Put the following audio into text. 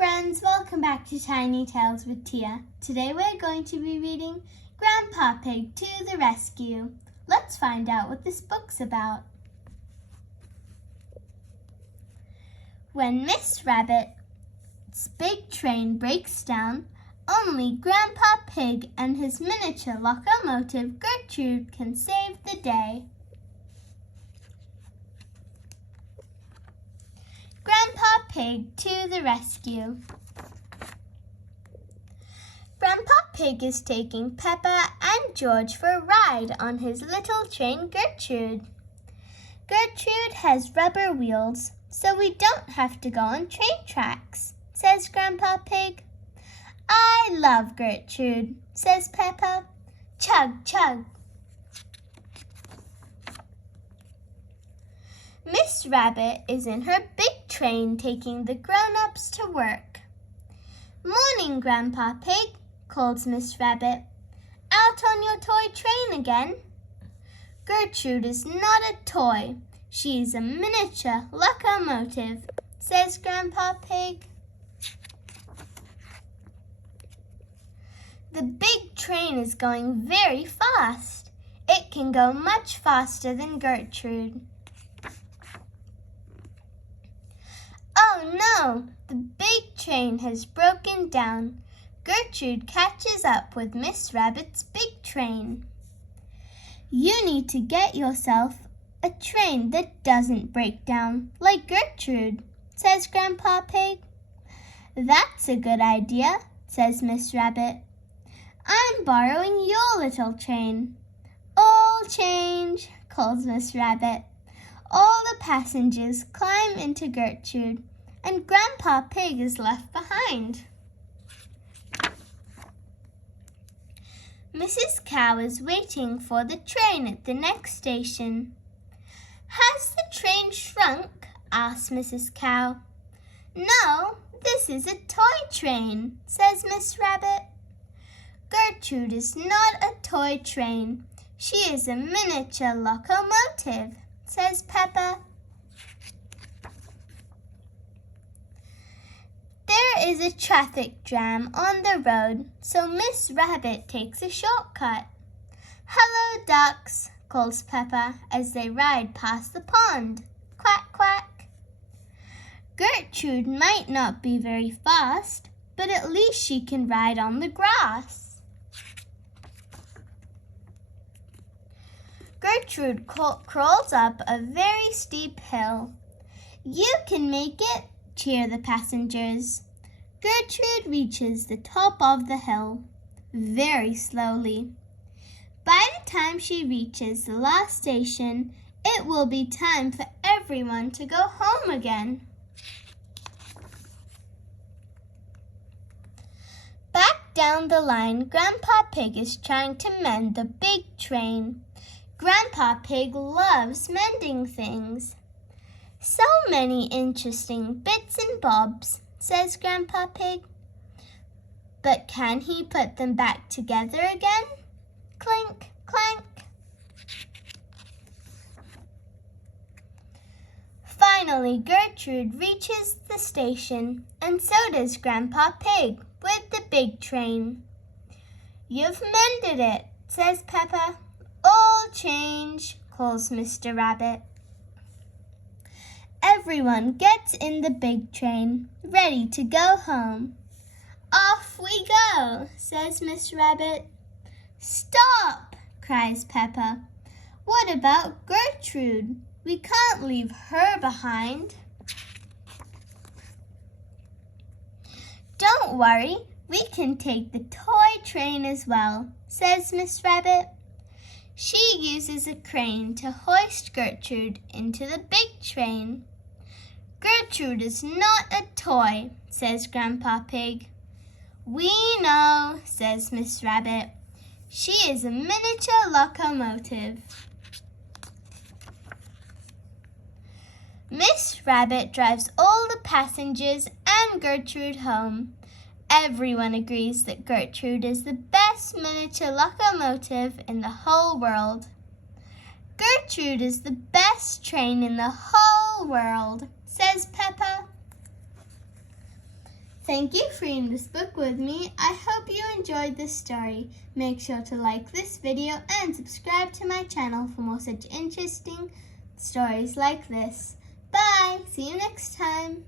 friends, welcome back to Tiny Tales with Tia. Today we're going to be reading Grandpa Pig to the Rescue. Let's find out what this book's about. When Miss Rabbit's big train breaks down, only Grandpa Pig and his miniature locomotive Gertrude can save the day. Grandpa Pig to the rescue. Grandpa Pig is taking Peppa and George for a ride on his little train Gertrude. Gertrude has rubber wheels, so we don't have to go on train tracks, says Grandpa Pig. I love Gertrude, says Peppa. Chug, chug. Miss Rabbit is in her big train taking the grown-ups to work. Morning, Grandpa Pig, calls Miss Rabbit. Out on your toy train again? Gertrude is not a toy. She is a miniature locomotive, says Grandpa Pig. The big train is going very fast. It can go much faster than Gertrude. Oh no, the big train has broken down. Gertrude catches up with Miss Rabbit's big train. You need to get yourself a train that doesn't break down like Gertrude, says Grandpa Pig. That's a good idea, says Miss Rabbit. I'm borrowing your little train. All change, calls Miss Rabbit. All the passengers climb into Gertrude, and Grandpa Pig is left behind. Mrs. Cow is waiting for the train at the next station. Has the train shrunk? asks Mrs. Cow. No, this is a toy train, says Miss Rabbit. Gertrude is not a toy train. She is a miniature locomotive, says Peppa. There is a traffic jam on the road, so Miss Rabbit takes a shortcut. Hello, ducks, calls Peppa as they ride past the pond. Quack, quack. Gertrude might not be very fast, but at least she can ride on the grass. Gertrude crawls up a very steep hill. You can make it, cheer the passengers. Gertrude reaches the top of the hill, very slowly. By the time she reaches the last station, it will be time for everyone to go home again. Back down the line, Grandpa Pig is trying to mend the big train. Grandpa Pig loves mending things. So many interesting bits and bobs, says Grandpa Pig. But can he put them back together again? Clink, clank. Finally, Gertrude reaches the station, and so does Grandpa Pig with the big train. You've mended it, says Peppa. All change, calls Mr. Rabbit. Everyone gets in the big train, ready to go home. Off we go, says Miss Rabbit. Stop, cries Peppa. What about Gertrude? We can't leave her behind. Don't worry, we can take the toy train as well, says Miss Rabbit. She uses a crane to hoist Gertrude into the big train. Gertrude is not a toy, says Grandpa Pig. We know, says Miss Rabbit. She is a miniature locomotive. Miss Rabbit drives all the passengers and Gertrude home. Everyone agrees that Gertrude is the best miniature locomotive in the whole world. Gertrude is the best train in the whole world, says Peppa. Thank you for reading this book with me. I hope you enjoyed this story. Make sure to like this video and subscribe to my channel for more such interesting stories like this. Bye! See you next time!